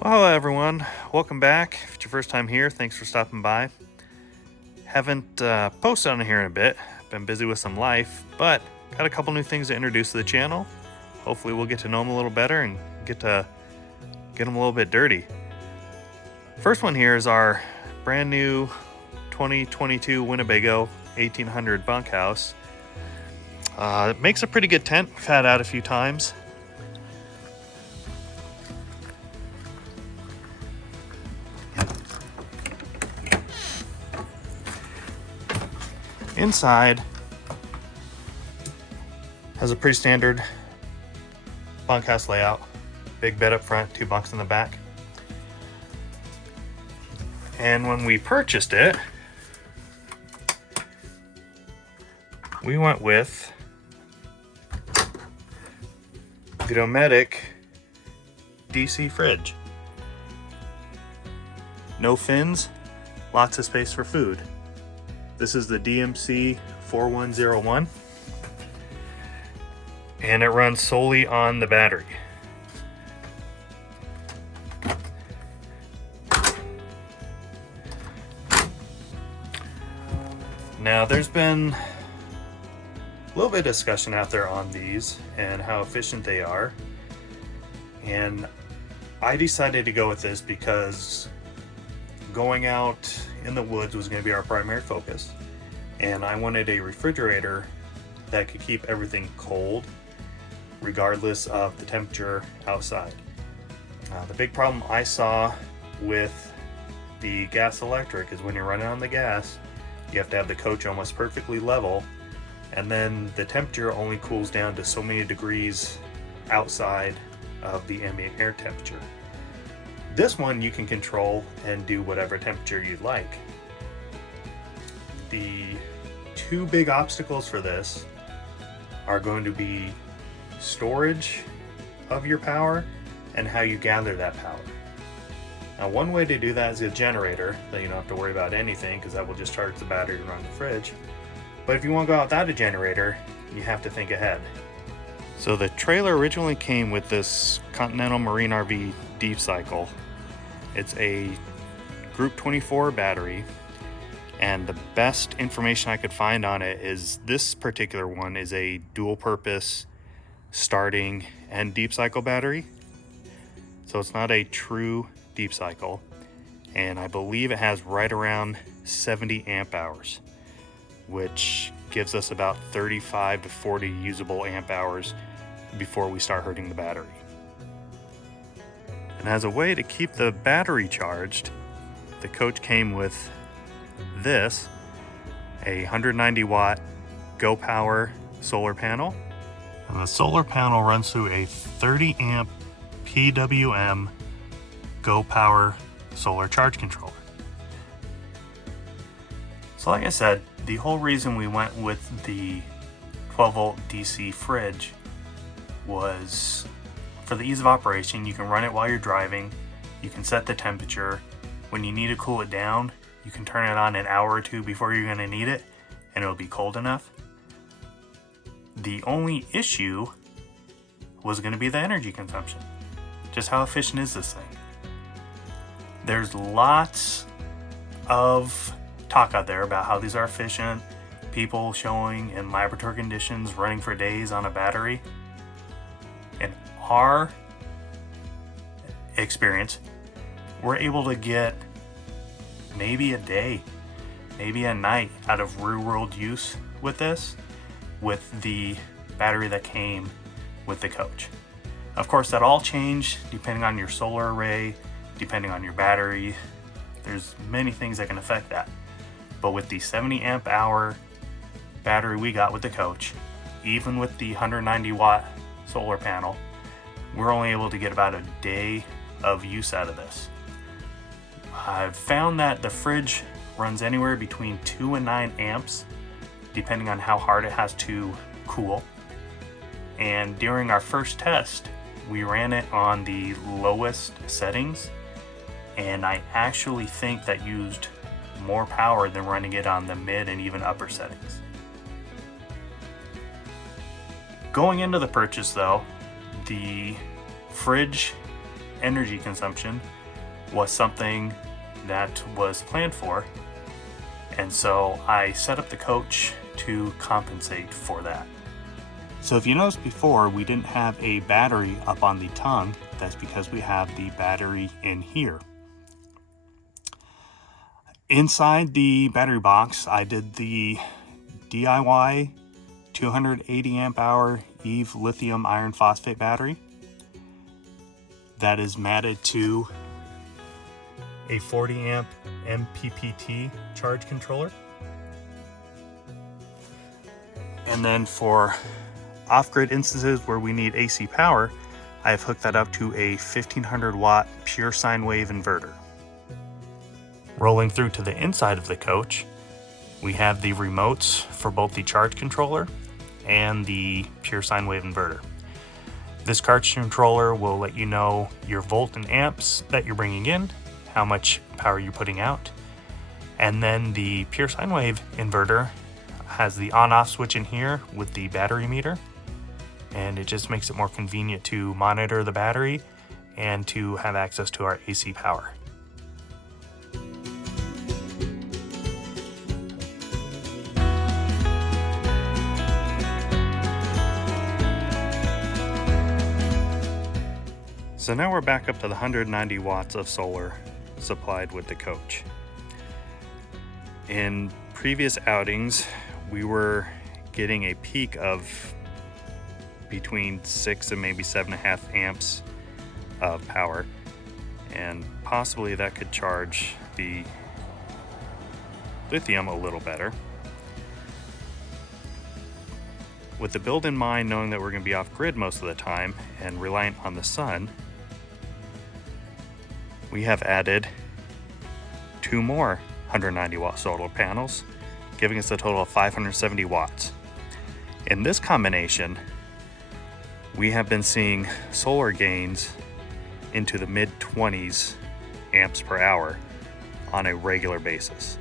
Well, hello everyone. Welcome back. If it's your first time here, thanks for stopping by. Haven't posted on here in a bit. Been busy with some life, but got a couple new things to introduce to the channel. Hopefully we'll get to know them a little better and get them a little bit dirty. First one here is our brand new 2022 Winnebago 1800 bunkhouse. It makes a pretty good tent. We've had it out a few times. Inside has a pretty standard bunkhouse layout. Big bed up front, 2 bunks in the back. And when we purchased it, we went with the Dometic DC fridge. No fins, lots of space for food. This is the DMC 4101, and it runs solely on the battery. Now, there's been a little bit of discussion out there on these and how efficient they are, and I decided to go with this because going out in the woods was going to be our primary focus, and I wanted a refrigerator that could keep everything cold regardless of the temperature outside. The big problem I saw with the gas electric is when you're running on the gas, you have to have the coach almost perfectly level, and then the temperature only cools down to so many degrees outside of the ambient air temperature. This one you can control and do whatever temperature you'd like. The 2 big obstacles for this are going to be storage of your power and how you gather that power. Now, one way to do that is a generator that you don't have to worry about anything, because that will just charge the battery and run the fridge. But if you want to go out without a generator, you have to think ahead. So the trailer originally came with this Continental Marine RV Deep Cycle. It's a Group 24 battery, and the best information I could find on it is this particular one is a dual purpose starting and deep cycle battery. So it's not a true deep cycle, and I believe it has right around 70 amp hours, which gives us about 35 to 40 usable amp hours before we start hurting the battery. And as a way to keep the battery charged, the coach came with this, a 190 watt Go Power solar panel. And the solar panel runs through a 30 amp PWM Go Power solar charge controller. So like I said, the whole reason we went with the 12 volt DC fridge was for the ease of operation. You can run it while you're driving, you can set the temperature. When you need to cool it down, you can turn it on an hour or 2 before you're going to need it, and it'll be cold enough. The only issue was going to be the energy consumption. Just how efficient is this thing? There's lots of talk out there about how these are efficient, people showing in laboratory conditions running for days on a battery. In our experience, we're able to get maybe a day, maybe a night out of real world use with this, with the battery that came with the coach. Of course, that all changed depending on your solar array, depending on your battery. There's many things that can affect that. But with the 70 amp hour battery we got with the coach, even with the 190 watt solar panel, we're only able to get about a day of use out of this. I've found that the fridge runs anywhere between 2 and 9 amps, depending on how hard it has to cool. And during our first test, we ran it on the lowest settings, and I actually think that used more power than running it on the mid and even upper settings. Going into the purchase though, the fridge energy consumption was something that was planned for, and so I set up the coach to compensate for that. So if you noticed before, we didn't have a battery up on the tongue. That's because we have the battery in here. Inside the battery box, I did the DIY 280 amp hour EVE lithium iron phosphate battery that is matted to a 40 amp MPPT charge controller. And then for off-grid instances where we need AC power, I have hooked that up to a 1500 watt pure sine wave inverter. Rolling through to the inside of the coach, we have the remotes for both the charge controller and the pure sine wave inverter. This charge controller will let you know your volt and amps that you're bringing in, how much power you're putting out, and then the pure sine wave inverter has the on-off switch in here with the battery meter, and it just makes it more convenient to monitor the battery and to have access to our AC power. So now we're back up to the 190 watts of solar supplied with the coach. In previous outings, we were getting a peak of between 6 and maybe 7.5 amps of power, and possibly that could charge the lithium a little better. With the build in mind, knowing that we're going to be off grid most of the time and reliant on the sun, we have added 2 more 190 watt solar panels, giving us a total of 570 watts. In this combination, we have been seeing solar gains into the mid-20s amps per hour on a regular basis.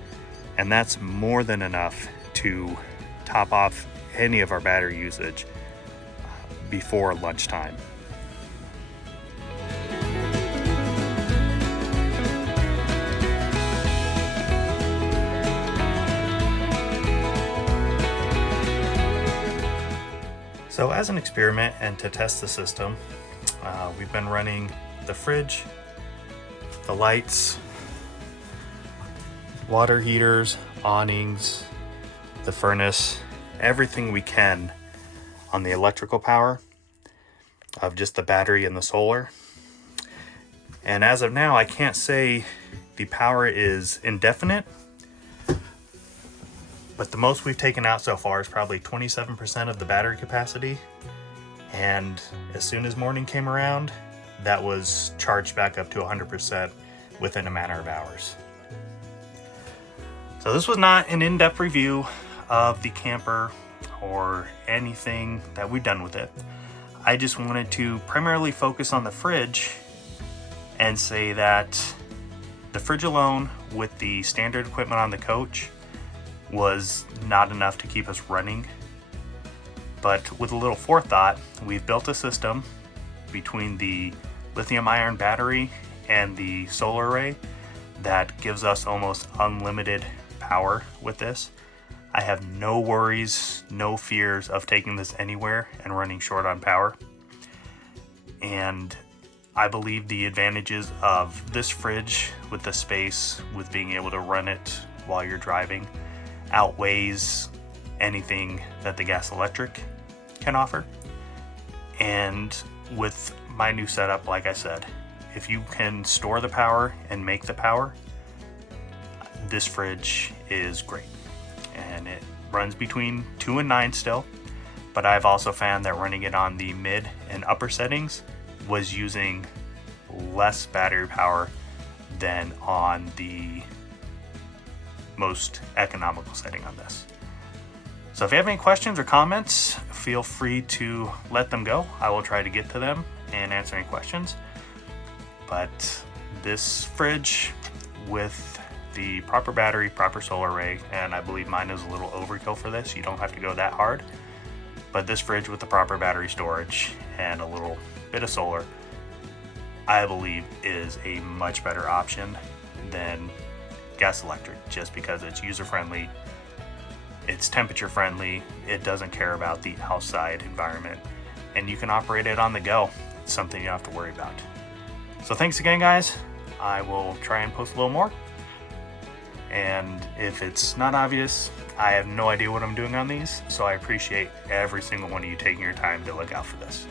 And that's more than enough to top off any of our battery usage before lunchtime. So as an experiment and to test the system, we've been running the fridge, the lights, water heaters, awnings, the furnace, everything we can on the electrical power of just the battery and the solar. And as of now, I can't say the power is indefinite, but the most we've taken out so far is probably 27% of the battery capacity. And as soon as morning came around, that was charged back up to 100% within a matter of hours. So this was not an in-depth review of the camper or anything that we've done with it. I just wanted to primarily focus on the fridge and say that the fridge alone with the standard equipment on the coach was not enough to keep us running. But with a little forethought, we've built a system between the lithium ion battery and the solar array that gives us almost unlimited power with this. I have no worries, no fears of taking this anywhere and running short on power. And I believe the advantages of this fridge with the space, with being able to run it while you're driving, outweighs anything that the gas electric can offer. And with my new setup, like I said, if you can store the power and make the power, this fridge is great. And it runs between 2 and 9 still, but I've also found that running it on the mid and upper settings was using less battery power than on the most economical setting on this. So if you have any questions or comments, feel free to let them go. I will try to get to them and answer any questions. But this fridge with the proper battery, proper solar array, and I believe mine is a little overkill for this. You don't have to go that hard. But this fridge with the proper battery storage and a little bit of solar I believe is a much better option than gas electric, just because it's user friendly, it's temperature friendly, it doesn't care about the outside environment, and you can operate it on the go. It's something you don't have to worry about. So thanks again, guys. I will try and post a little more. And if it's not obvious, I have no idea what I'm doing on these, so I appreciate every single one of you taking your time to look out for this.